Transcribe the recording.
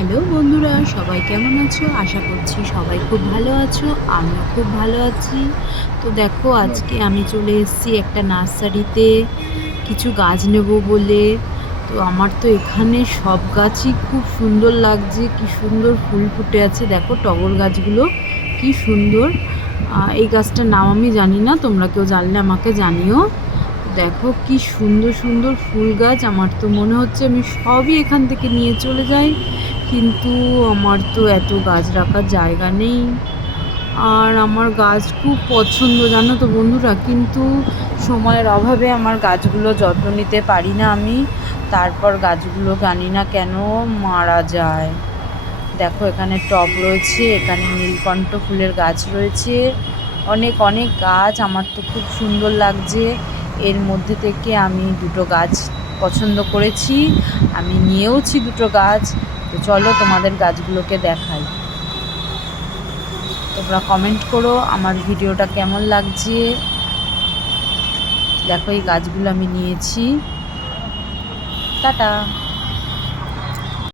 Hello বন্ধুরা, সবাই কেমন আছো? আশা করছি সবাই খুব ভালো আছো। আমিও খুব ভালো আছি। তো দেখো, আজকে আমি চলে এসেছি একটা নার্সারিতে কিছু গাছ নেব বলে। তো আমার তো এখানে সব গাছই খুব সুন্দর লাগছে, কি সুন্দর ফুল ফুটে আছে। দেখো টগর গাছগুলো কি সুন্দর। এই গাছটার নাম আমি জানি না, তোমরা কেউ জানলে আমাকে জানিও। দেখো কি সুন্দর সুন্দর ফুল গাছ, আমার তো মনে হচ্ছে আমি সবই এখান থেকে নিয়ে চলে যাই, কিন্তু আমার তো এত গাছ রাখার জায়গা নেই। আর আমার গাছ খুব পছন্দ, জানো তো বন্ধুরা, কিন্তু সময়ের অভাবে আমার গাছগুলো যত্ন নিতে পারি না আমি। তারপর গাছগুলো জানি না কেন মারা যায়। দেখো এখানে টব রয়েছে, এখানে নীলকণ্ঠ ফুলের গাছ রয়েছে, অনেক অনেক গাছ। আমার তো খুব সুন্দর লাগছে। এর মধ্যে থেকে আমি দুটো গাছ পছন্দ করেছি, আমি নিয়েওছি দুটো গাছ। তো চলো তোমাদের গাছগুলোকে দেখাই। তোমরা কমেন্ট করো আমার ভিডিওটা কেমন লাগছে। দেখো এই গাছগুলো আমি নিয়েছি। টাটা।